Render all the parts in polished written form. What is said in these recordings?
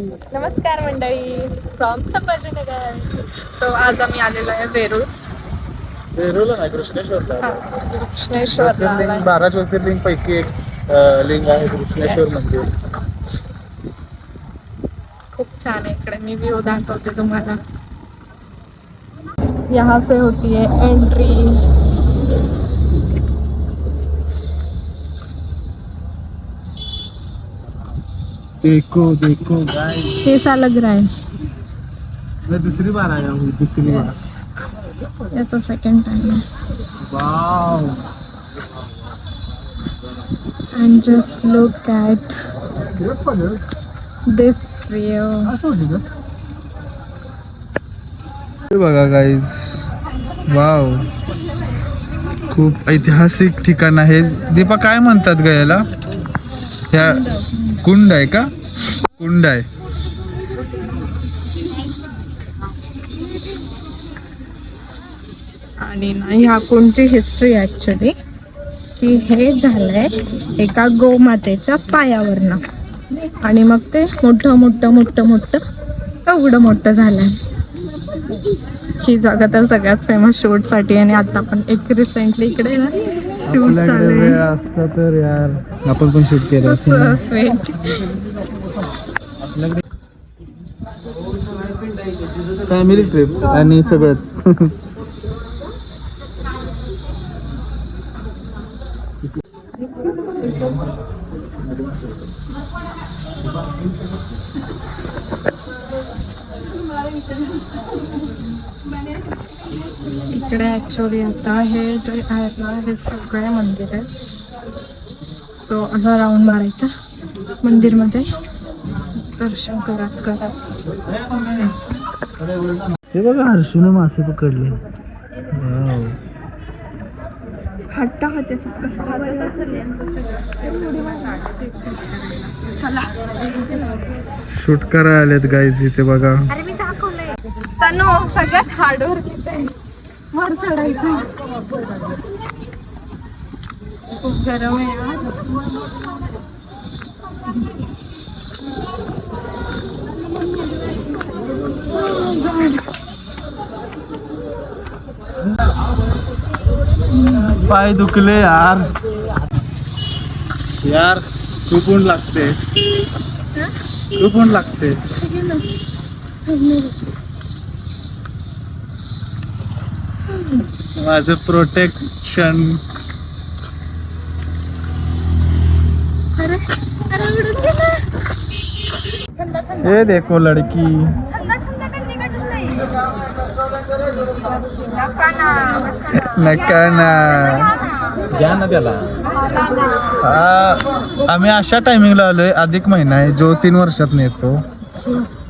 नमस्कार मंडळी from Sambhajinagar. So आज आम्ही आलेलो आहे वेरूळ. वेरूळला नाही, कृष्णेश्वरला. कृष्णेश्वरला आलाय. 12 ज्योतिर्लिंग पैकी एक लिंग आहे कृष्णेश्वर Yes. मंदिर. खूप छान आहे इकडे. मी व्ह्यू दाखवते तुम्हाला. यहाँ से होती है एंट्री. देखो देखो गाइस, कैसा लग रहा है? मैं दूसरी बार आया हूँ. दूसरी बार. याचा सेकंड टाइम आहे. Wow. And just look at this view. हे बघा गाईज, वाव, खूप ऐतिहासिक ठिकाण आहे. दीपा काय म्हणतात ग याला? ह्या कुंड आहे का? कुंड आहे. आणि ना ह्या कुंडची हिस्ट्री ऍक्च्युली की हे झालंय एका गोमातेच्या पायावरनं आणि मग ते मोठं मोठं मोठं मोठं एवढं मोठं झालंय. ही जागा तर सगळ्यात फेमस शूट साठी. आणि आता पण एक रिसेंटली इकडे ना शूट आपल्याकडे वेळ असता तर यार आपण पण शूट केलं असतं ना. स्वीट. आपल्याकडे फॅमिली ट्रिप आणि सगळंच. इकडे ऍक्च्युली आता हे जे आहेत ना हे सगळे मंदिर आहेत. सो असा राऊंड मारायचा मंदिरमध्ये, दर्शन करत करत. हे बघा, हर्षूने मासे पकडले. वाव. हट्टा हाते शूट करायला आलेत गाईज इथे बघा. तनु सगळ्यात हार्डवर घेते. वर चढायचं खूप गरम आहे यार. पाय दुखले यार. यार खूप ऊन लागते. खूप ऊन लागते. माझं प्रोटेक्शन. ये देखो लड़की. नका ना. घ्या ना त्याला. आम्ही अशा टायमिंगला आलोय, अधिक महिना आहे जो 3 वर्षात येतो.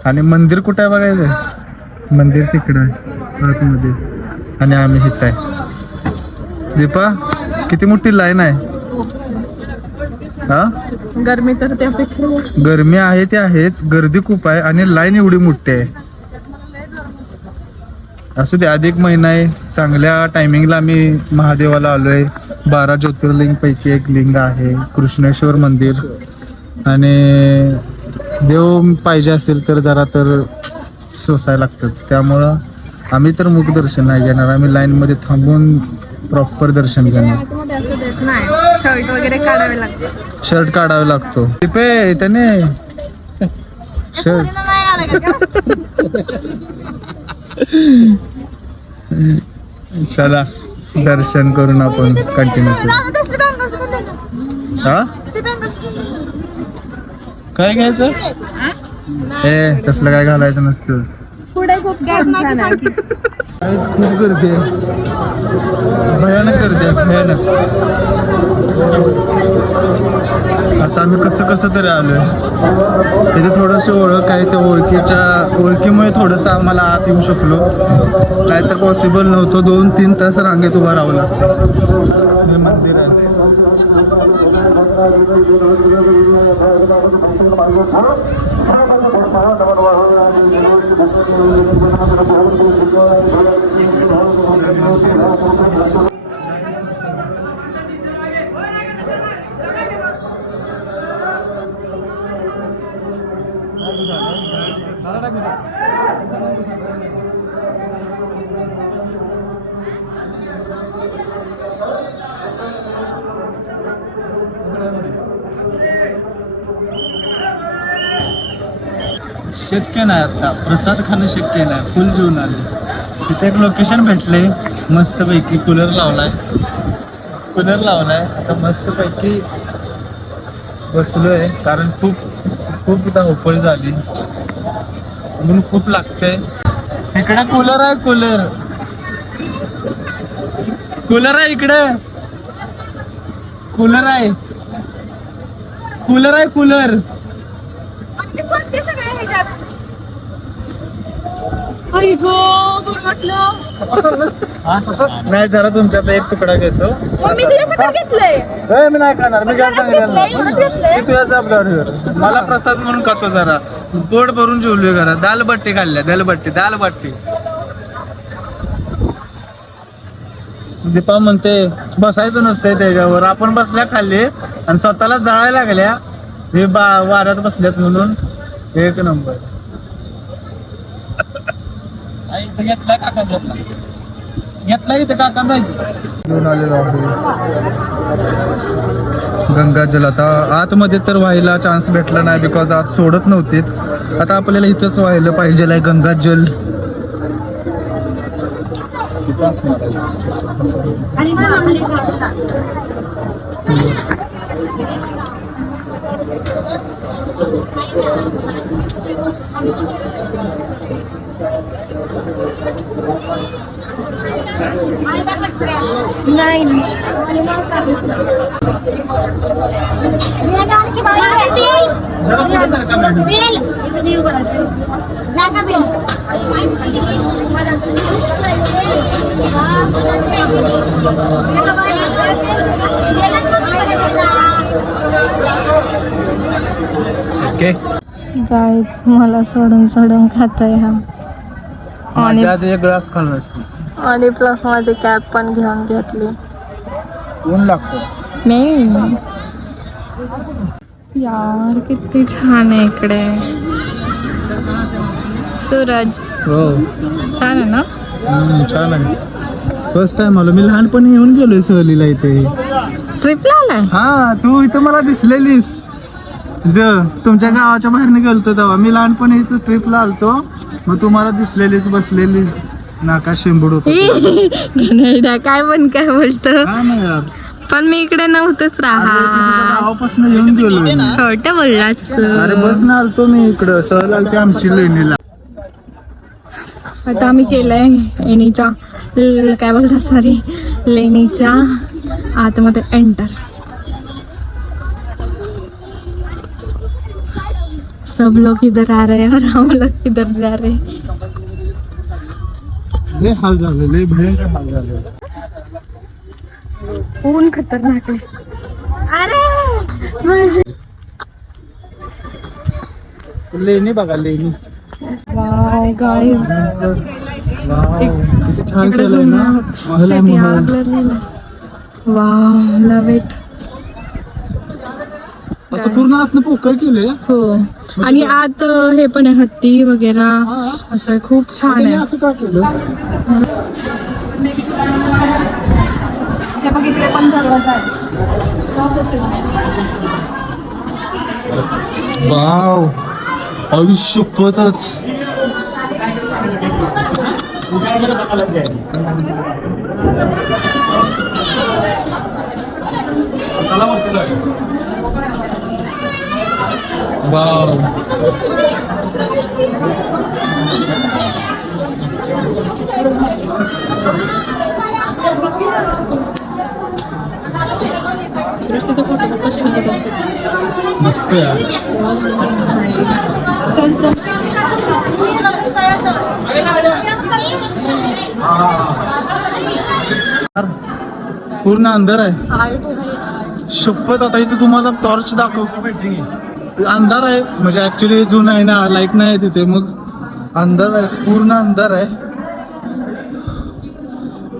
आणि मंदिर कुठे आहे बघायचं? मंदिर तिकडं आहे आतमध्ये आणि आम्ही इथं आहे. दीपा किती मोठी लाईन आहे. हा, गरमी तर त्यापेक्षा गरमी आहे ते आहेच, गर्दी खूप आहे आणि लाईन एवढी मोठी आहे. असू दे, अधिक महिना आहे, चांगल्या टायमिंगला आम्ही महादेवाला आलोय. 12 ज्योतिर्लिंग पैकी एक लिंग आहे कृष्णेश्वर मंदिर. आणि देव पाहिजे असेल तर जरा तर सोसायला लागतंच. त्यामुळं आम्ही तर मुख दर्शन नाही घेणार. आम्ही लाईन मध्ये थांबून प्रॉपर दर्शन घेणार. असं देत नाही, शर्ट वगैरे काढावे लागते. शर्ट काढावा लागतो. टिपे त्याने शर्ट. चला दर्शन करून आपण कंटिन्यू करू. हा, काय घ्यायचं? हे तसलं काय घालायचं नसतं. पुढे खूप काहीच खूप गर्दी आहे, भयानक गर्दी आहे, भयानक. आता आम्ही कसं तरी आलोय. इथे थोडंसं ओळख आहे, त्या ओळखीमुळे थोडंसं आम्हाला आत येऊ शकलो. नाहीतर पॉसिबल नव्हतं. 2-3 तास रांगेत उभा राहावं लागतं. हे मंदिर आहे. शक्य नाही आता प्रसाद खाणं शक्य नाही, फुल जेवून आले. तिथे एक लोकेशन भेटले मस्तपैकी, कूलर लावलाय आता मस्तपैकी बसलोय, कारण खूप धावपळ झाली म्हणून खूप लागतंय. इकडे कूलर आहे, कूलर आहे इकडे, कूलर आहे. नाही जरा तुमच्यात एक तुकडा घेतो. मी नाही खाणार, मी काय सांगितलं नाही. तुझ्या जबाबदारीवर मला प्रसाद म्हणून खातो. जरा पोट भरून जेवलोय घरात. दाल बट्टी खाल्ल्या, दाल बट्टी. दीपा म्हणते बसायचं नसतंय त्याच्यावर, आपण बसल्या खाल्ले आणि स्वतःला जळायला लागल्या. हे वाऱ्यात बसल्यात म्हणून एक नंबर. घेऊन आलेलो आहे गंगाजल. आता आतमध्ये तर व्हायला चान्स भेटला नाही, बिकॉज आत सोडत नव्हते. आता आपल्याला इथंच व्हायला पाहिजे आहे गंगाजल. गाईस मला सोडून खातोय हा, ग्लास खाल्ला आणि प्लस माझी कॅप पण घेऊन घेतली. ऊन लागतो. नाही यार किती छान आहे इकडे. सूरज हो छान आहे ना. छान आहे. फर्स्ट टाइम आलो मी. लहानपणी येऊन गेलोय सहलीला इथे. ट्रिपला आलाय? हा, तू इथं मला दिसलेलीस तुमच्या गावाच्या बाहेर गेलतो तेव्हा. मी लहानपणी इथं ट्रिपला आलतो, मग तुम्हाला दिसलेलीस बसलेलीस नाका शेंबूड होत. काय बोलतो. पण मी इकडे नव्हतंच राहा. गावापासून येऊन गेलो. खोटं बोललास. अरे बस ना आलतो मी इकडं. सहल आलती आमची लेणीला. आता आम्ही केलंय काय बोलतात सॉरी लेणीच्या आतमध्ये एंटर. सब लोग इधर आ रहे हैं और हम लोग इधर जा रहे हैं. लय हाल झाले, लय भयंकर हाल झाले. ऊन खतरनाक आहे. अरे लेणी बघा, लेणी. वाव गाईज, किती छान केलंय ना. Wow love it. असं पूर्ण आतनं पोकर केलंय. हो, आणि आत हे पण आहे हत्ती वगैरे असं खूप छान आहे. असं का केलं. हे बघ इकडे पण दरवाजा आहे. वाव आयुष्यपतच. वाव मस्त यार. पूर्ण अंधार आहे. शपथ आता इथे तुम्हाला टॉर्च दाखव. अंधार आहे म्हणजे ऍक्च्युली जुन आहे ना, लाईट नाही आहे तिथे, मग अंधार आहे, पूर्ण अंधार आहे.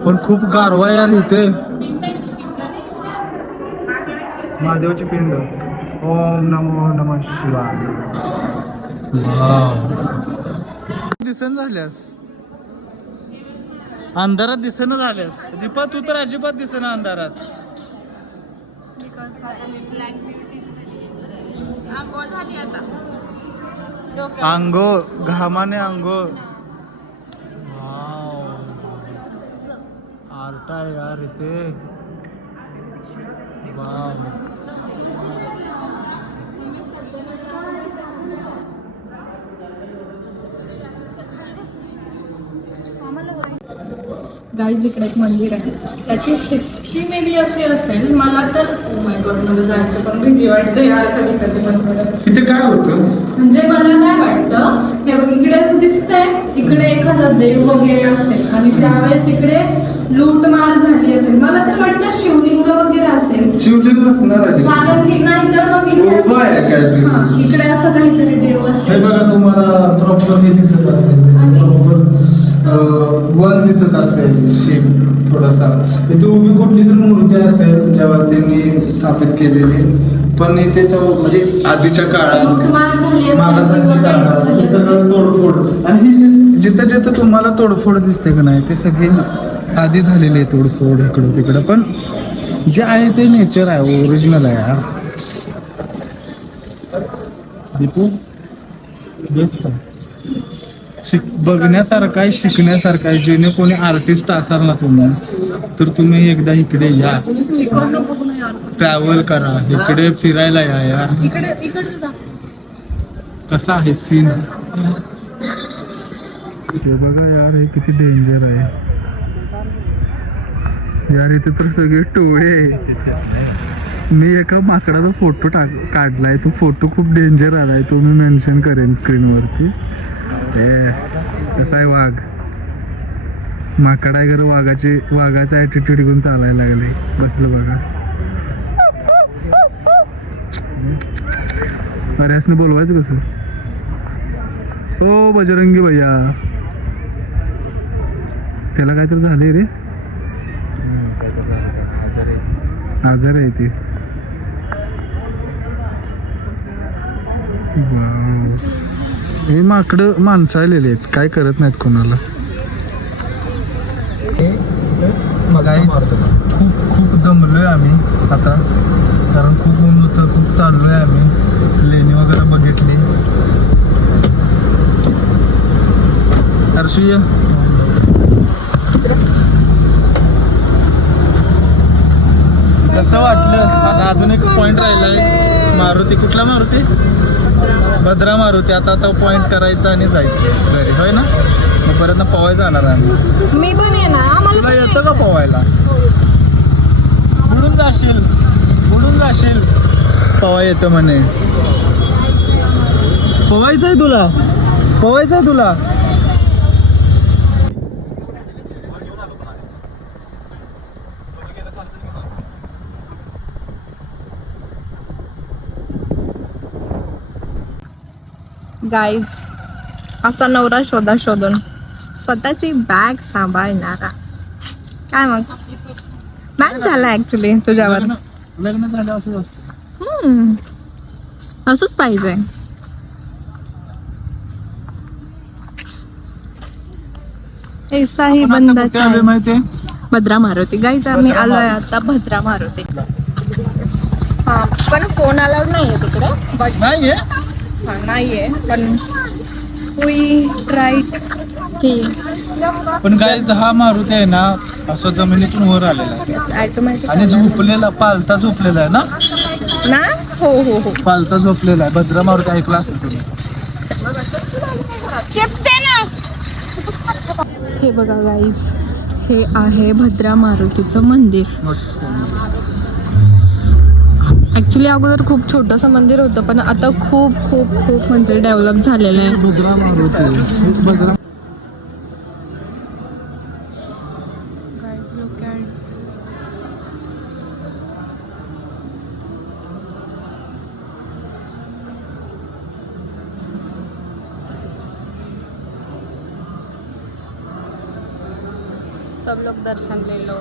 पण खूप गारवा यार इथे. महादेवाची पिंड. ओम नमो नमः शिवाय. वाव दिसन झाल्यास अंधारात दिसन झाल्यास दीपा तू तर अजिबात दिसन अंधारात अंघोळ घामाने अंघोळ आर्ट आहे यार इथे वाव गाईज इकडे एक मंदिर आहे त्याची हिस्ट्री मे बी अशी असेल मला तर ओ माय गॉड मला जायचं पण भीती वाटते यार कधी कधी मंदिरात इथे काय होतं म्हणजे मला काय वाटतं हे बघ इकडे असं दिसतंय इकडे एखादा देव वगैरे असेल आणि ज्यावेळेस इकडे लूटमार झाली असेल मला तर वाटतं शिवलिंग वगैरे असेल शिवलिंग नसणार आहे कारण की नाही तर मग उभं आहे काय ते? हा इकडे असं काहीतरी देव हे असेल बघा तुम्हाला प्रॉपर हे दिसत असेल आणि? प्रॉपर वन दिसत असेल शेप थोडासा इथे उभी कुठली तर मूर्ती असेल जेव्हा त्यांनी स्थापित केलेली पण इथे तो म्हणजे आधीच्या काळात लूटमार झाली असेल महाराजांच्या किंवा काही काळात झाली हे सगळं असेल. तोडफोड आणि ही जिथं जिथं तुम्हाला तोडफोड दिसते का नाही ते सगळे आधी झालेले आहे तोडफोड इकडं तिकडं पण जे आहे ते नेचर आहे ओरिजिनल आहे यार दीपू हेच का बघण्यासारखं आहे शिकण्यासारखं आहे जेणे कोणी आर्टिस्ट असाल ना तुम्ही तर तुम्ही एकदा इकडे या इकडनं बघू ना यार ट्रॅव्हल करा इकडे फिरायला या यार इकडचं दाखव कसा आहे सीन हे बघा यार हे किती डेंजर आहे यार इथे तर सगळे टोळे मी एका माकडाचा फोटो काढलाय तो फोटो खूप डेंजर आलाय तो मी मेन्शन करेन स्क्रीनवरती कसा आहे वाघ माकड आहे खरं वाघाचा ऍटिट्यूड घेऊन चालायला लागलाय बसलं बघा अरे असं बोलवायचं कसं ओ बजरंगी भैया त्याला काहीतरी झालंय रे आजार आहे ते वाव. हे माकडं माणसाळलेले आहेत काय करत नाहीत कोणाला खूप खूप दमलोय आम्ही आता कारण खूप ऊन होतं खूप चाललोय आम्ही लेणी वगैरे बघितली हर्षूय कसं वाटलं आता अजून एक पॉइंट राहिलाय मारुती कुठला मारुती भद्रा मारुती आता तो पॉइंट करायचा आणि जायचं घरी होय ना मग परत ना पवाय जाणार आम्ही मी पण येणार तुला येतं का पवायला बुडून जाशील पवाय येतं म्हणे पवायचंय तुला गाईज असा नवरा शोधून स्वतःची बॅग सांभाळणारा काय मग मॅच झाला ऍक्च्युली तुझ्यावर लग्न झालं असंच असतं असंच पाहिजे ऐसा ही बंदा चाहिए. माहितीये भद्रा मारुती गाईज आम्ही आलोय आता भद्रा मारुती हा पण फोन अलाउड नाहीये तिकडे बट नाहीये हा नाहीये पण वी ट्राईड की पण काय हा मारुती आहे ना असं जमिनीतून वर आलेला आहे ऑटोमॅटिक आणि झोपलेला पालता झोपलेला आहे ना ना हो हो हो पालता झोपलेला आहे भद्रा मारुती ऐकला असेल तुम्ही चिप्स दे ना हे बघा गाईज हे आहे भद्रा मारुतीचं मंदिर ऍक्च्युली अगोदर खूप छोटंसं मंदिर होतं पण आता खूप खूप खूप म्हणजे डेव्हलप झालेलं आहे Bhadra Maruti Bhadra Guys, look at सब लोग दर्शन ले लो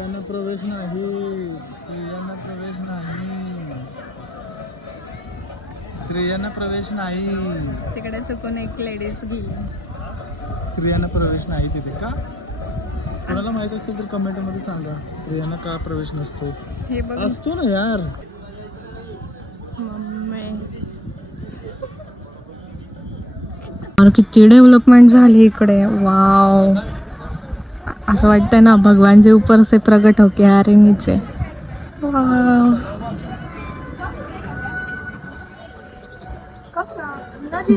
स्त्रियांना प्रवेश नाही, स्त्रियांना प्रवेश नाही, स्त्रियांना प्रवेश नाही, तिकडे चुकून एक लेडीज गेली. स्त्रियांना प्रवेश नाही तिथे का? कोणाला माहित असेल तर कमेंट मध्ये सांगा, स्त्रियांना का प्रवेश नसतो? हे बघ असतो ना यार. मम्मी किती डेव्हलपमेंट झाली इकडे. वाव, असं वाटतंय ना भगवान जे ऊपर से प्रगट हो के आ रहे नीचे. वाव.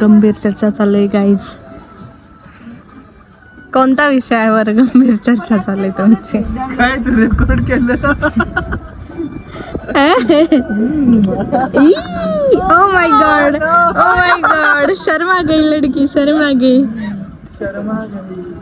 गंभीर चर्चा चालू आहे गाईज. कोणत्या विषयावर गंभीर चर्चा चालू आहे तुमची? काय तू रेकॉर्ड केलं? Oh my God, oh my God, Sharma गई लड़की, शर्मा गई. शर्मा गई.